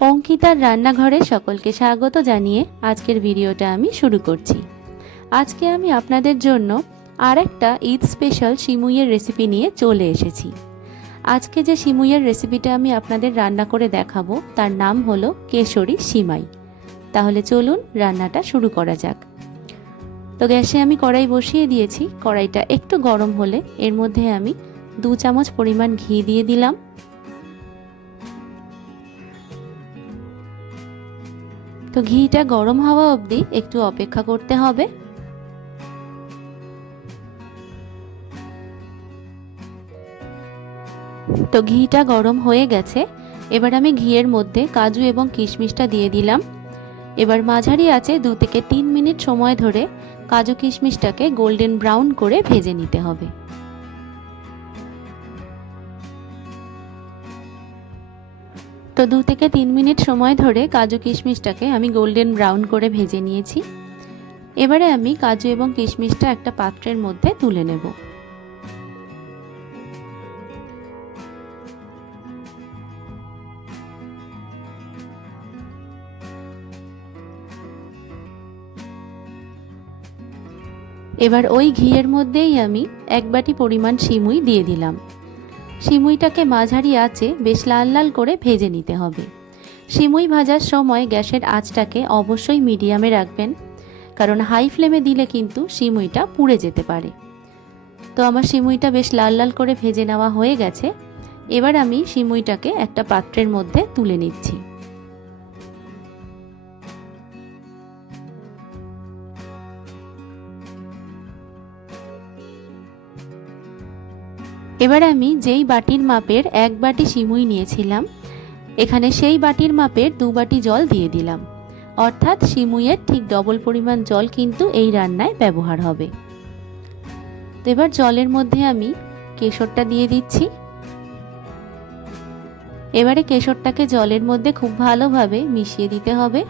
অঙ্কিতার রান্নাঘরে সকলকে স্বাগত জানিয়ে আজকের ভিডিওটা আমি শুরু করছি। আজকে আমি আপনাদের জন্য আর একটা ঈদ স্পেশাল সিমুইয়ের রেসিপি নিয়ে চলে এসেছি। আজকে যে সিমুইয়ের রেসিপিটা আমি আপনাদের রান্না করে দেখাবো, তার নাম হলো কেশরী সিমাই। তাহলে চলুন রান্নাটা শুরু করা যাক। তো গ্যাসে আমি কড়াই বসিয়ে দিয়েছি। কড়াইটা একটু গরম হলে এর মধ্যে আমি দু চামচ পরিমাণ ঘি দিয়ে দিলাম। তো ঘিটা গরম হওয়া অবধি একটু অপেক্ষা করতে হবে। তো ঘিটা গরম হয়ে গেছে। এবার আমি ঘিয়ের মধ্যে কাজু এবং কিশমিশটা দিয়ে দিলাম। এবার মাঝারি আছে দু থেকে তিন মিনিট সময় ধরে কাজু কিশমিশটাকে গোল্ডেন ব্রাউন করে ভেজে নিতে হবে। দু থেকে তিন মিনিট সময় ধরে কাজু কিশমিশটাকে আমি গোল্ডেন ব্রাউন করে ভেজে নিয়েছি। এবারে আমি কাজু এবং কিশমিশটা একটা পাত্রের মধ্যে তুলে নেব। এবার ওই ঘিয়ের মধ্যেই আমি এক বাটি পরিমাণ সিমুই দিয়ে দিলাম। সিমুইটাকে মাঝারি আঁচে বেশ লাল লাল করে ভেজে নিতে হবে। সিমুই ভাজার সময় গ্যাসের আঁচটাকে অবশ্যই মিডিয়ামে রাখবেন, কারণ হাই ফ্লেমে দিলে কিন্তু সিমুইটা পুড়ে যেতে পারে। তো আমার সিমুইটা বেশ লাল লাল করে ভেজে নেওয়া হয়ে গেছে। এবার আমি সিমুইটাকে একটা পাত্রের মধ্যে তুলে নিচ্ছি। এবার আমি যেই বাটির মাপের এক বাটি সিমুই নিয়েছিলাম, এখানে সেই বাটির মাপের দু বাটি জল দিয়ে দিলাম। অর্থাৎ সিমুইয়ের ঠিক ডবল পরিমাণ জল কিন্তু এই রান্নায় ব্যবহার হবে। তো এবার জলের মধ্যে আমি কেশরটা দিয়ে দিচ্ছি। এবারে কেশরটাকে জলের মধ্যে খুব ভালোভাবে মিশিয়ে দিতে হবে।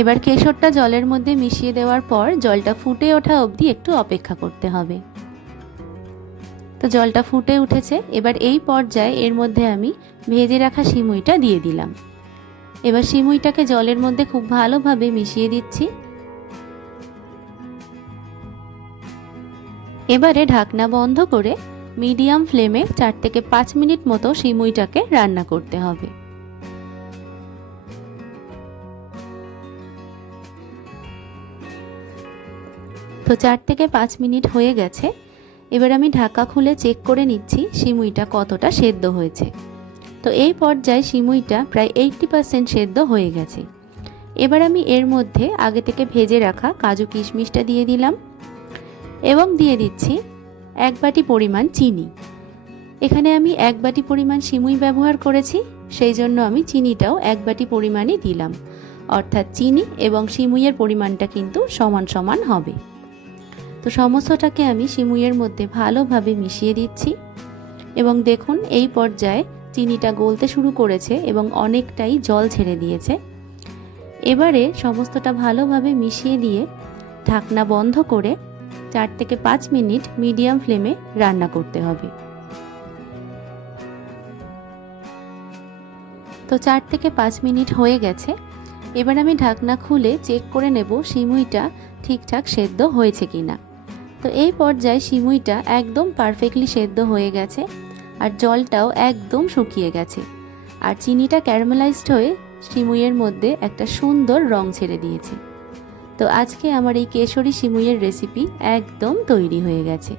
এবার কেশরটা জলের মধ্যে মিশিয়ে দেওয়ার পর জলটা ফুটে ওঠা অবধি একটু অপেক্ষা করতে হবে। তো জলটা ফুটে উঠেছে, এবার এই পর্যায়ে এর মধ্যে আমি ভেজে রাখা সিমুইটা দিয়ে দিলাম। এবার সিমুইটাকে জলের মধ্যে খুব ভালোভাবে মিশিয়ে দিচ্ছি। এবারে ঢাকনা বন্ধ করে মিডিয়াম ফ্লেমে চার থেকে পাঁচ মিনিট মতো সিমুইটাকে রান্না করতে হবে। তো চার থেকে পাঁচ মিনিট হয়ে গেছে। এবার আমি ঢাকা খুলে চেক করে নিচ্ছি সিমুইটা কতটা সেদ্ধ হয়েছে। তো এই পর্যায়ে সিমুইটা প্রায় এইটটি পারসেন্ট সেদ্ধ হয়ে গেছে। এবার আমি এর মধ্যে আগে থেকে ভেজে রাখা কাজু কিশমিশটা দিয়ে দিলাম এবং দিয়ে দিচ্ছি এক বাটি পরিমাণ চিনি। এখানে আমি এক বাটি পরিমাণ সিমুই ব্যবহার করেছি, সেই জন্য আমি চিনিটাও এক বাটি পরিমাণই দিলাম। অর্থাৎ চিনি এবং সিমুইয়ের পরিমাণটা কিন্তু সমান সমান হবে। তো সমস্তটাকে আমি সিমুইয়ের মধ্যে ভালোভাবে মিশিয়ে দিচ্ছি। এবং দেখুন, এই পর্যায়ে চিনিটা গলতে শুরু করেছে এবং অনেকটাই জল ছেড়ে দিয়েছে। এবারে সমস্তটা ভালোভাবে মিশিয়ে দিয়ে ঢাকনা বন্ধ করে চার থেকে পাঁচ মিনিট মিডিয়াম ফ্লেমে রান্না করতে হবে। তো চার থেকে পাঁচ মিনিট হয়ে গেছে। এবার আমি ঢাকনা খুলে চেক করে নেব সিমুইটা ঠিকঠাক সেদ্ধ হয়েছে কিনা। তো এই পর্যায়ে সিমুইটা একদম পারফেক্টলি সেদ্ধ হয়ে গেছে আর জলটাও একদম শুকিয়ে গেছে। আর চিনিটা ক্যারামেলাইজড হয়ে সিমুইয়ের মধ্যে একটা সুন্দর রং ছেড়ে দিয়েছে। তো আজকে আমার এই কেশরী সিমুইয়ের রেসিপি একদম তৈরি হয়ে গেছে।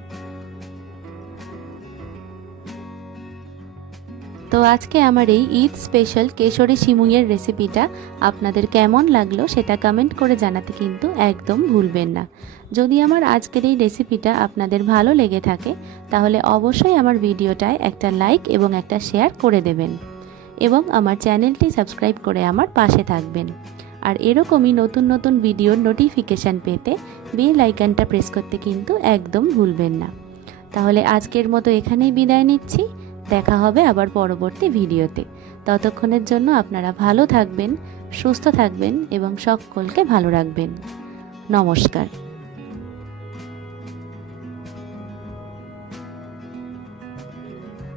তো আজকে আমার এই ঈদ স্পেশাল কেশরী সিমুইয়ের রেসিপিটা আপনাদের কেমন লাগল সেটা কমেন্ট করে জানাতে কিন্তু একদম ভুলবেন না। যদি আমার আজকের এই রেসিপিটা আপনাদের ভালো লেগে থাকে, তাহলে অবশ্যই আমার ভিডিওটায় একটা লাইক এবং একটা শেয়ার করে দেবেন এবং আমার চ্যানেলটি সাবস্ক্রাইব করে আমার পাশে থাকবেন। আর এরকমই নতুন নতুন ভিডিওর নোটিফিকেশান পেতে বেল আইকনটা প্রেস করতে কিন্তু একদম ভুলবেন না। তাহলে আজকের মতো এখানেই বিদায় নিচ্ছি। দেখা হবে আবার পরবর্তী ভিডিওতে। ততক্ষণের জন্য আপনারা ভালো থাকবেন, সুস্থ থাকবেন এবং সকলকে ভালো রাখবেন। নমস্কার।